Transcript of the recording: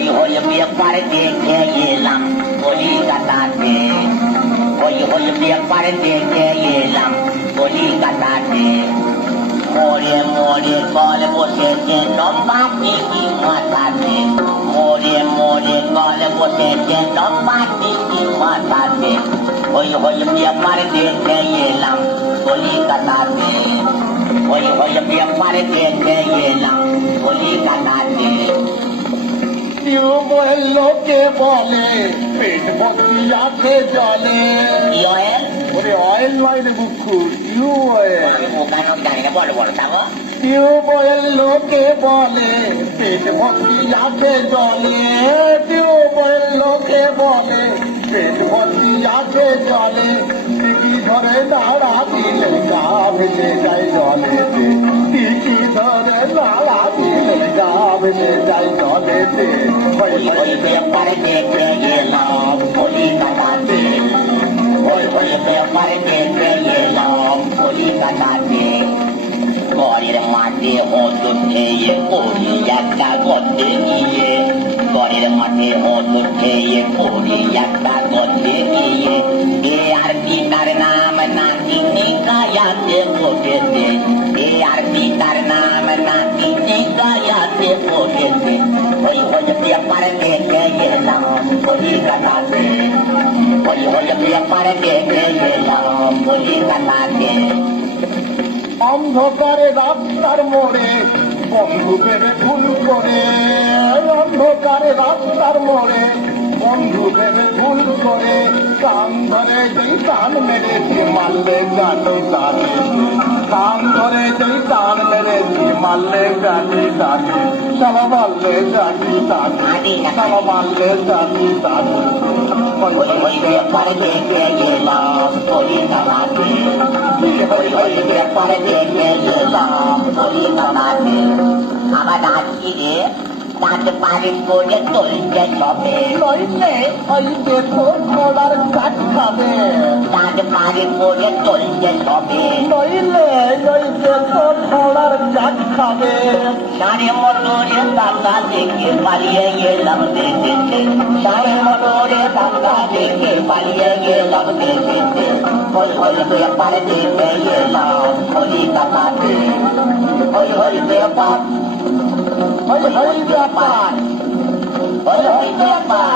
ওই হল ব্যাপার দেখে এলাম কলিকাতাতে, ওই হল ব্যাপার দেখে এলাম কলিকাতাতে। মোড়ে মোড়ে কল বসেছে লম্বা টিকি মাথাতে, মোড়ে মোড়ে কল বসেছে লম্বা টিকি মাথাতে। ওই হল ব্যাপার দেখে এলাম কলিকাতাতে, ওই হল ব্যাপার দেখে এলাম কলিকাতাতে। টিউবওয়েল লোকে বলে পেট ভর্তি আছে জলে। ওরে অয়েল নয় রে বুকু, টিউবওয়েল। জানি না, বলো বলো তাও। টিউবওয়েল লোকে বলে পেট ভর্তি আছে জলে, টিউবওয়েল লোকে বলে পেট ভর্তি আছে জলে। টিকি ধরে নাড়া দিলে গা ভেসে যায় জলেতে, টিকি ধরে নাড়া দিলে গা ভেসে যায় জলেতে। ওই ওই ব্যাপার দেখে এলাম কলিকাতাতে, ওই ওই ব্যাপার দেখে এলাম কলিকাতাতে। ঘরের মাঠে হতো খেয়ে পড়ি একটা গর্তে গিয়ে, ঘরের মাঠে হতো খেয়ে পড়ি একটা গর্তে গিয়ে। এ আর পিতার নাম নাতি নিকায়াতে পড়েছে, এ আর পিতার নাম নাতি নিকায়াতে পড়েছে। ওই ওই ব্যাপার দেখে এলাম কলিকাতাতে, ওই ওই ব্যাপার দেখে এলাম কলিকাতাতে। অন্ধকারে রাস্তার মোড়ে বন্ধু ভেবে ভুল করে, অন্ধকারে রাস্তার মোড়ে বন্ধু ভেবে ভুল করে। কান ধরে যেই টান মেরেছি মারলে গানে গানে, কান ধরে যেই টান মেরেছি মারলে গানে গানে। সালা মারলে গানি গানে, সালা মারলে গানি গানে। ওই ওই ব্যাপার দেখে এলাম কলিকাতাতে, ওই ওই ব্যাপার দেখে এলাম কলিকাতাতে। আমার দাঁড়ি রে দাঁত পারি করে চলছে সবে, নইলে ওই দেখো ঘোড়ার কাঠ খাবে, দাঁত পারি করে চলছে সবে। নইলে ওই দেখো ঘোড়ার কাঠ খাবে। সাড়ে মোটরে দাদা দেখে পালিয়ে গেলাম দেখেছে, সাড়ে মোটরে দাদা দেখে পালিয়ে গেলাম দেখেছে। ওই ওই ব্যাপার দেখে এলাম কলিকাতাতে, ওই ওই ব্যাপার, ওই ওই ব্যাপার, ওই ওই ব্যাপার।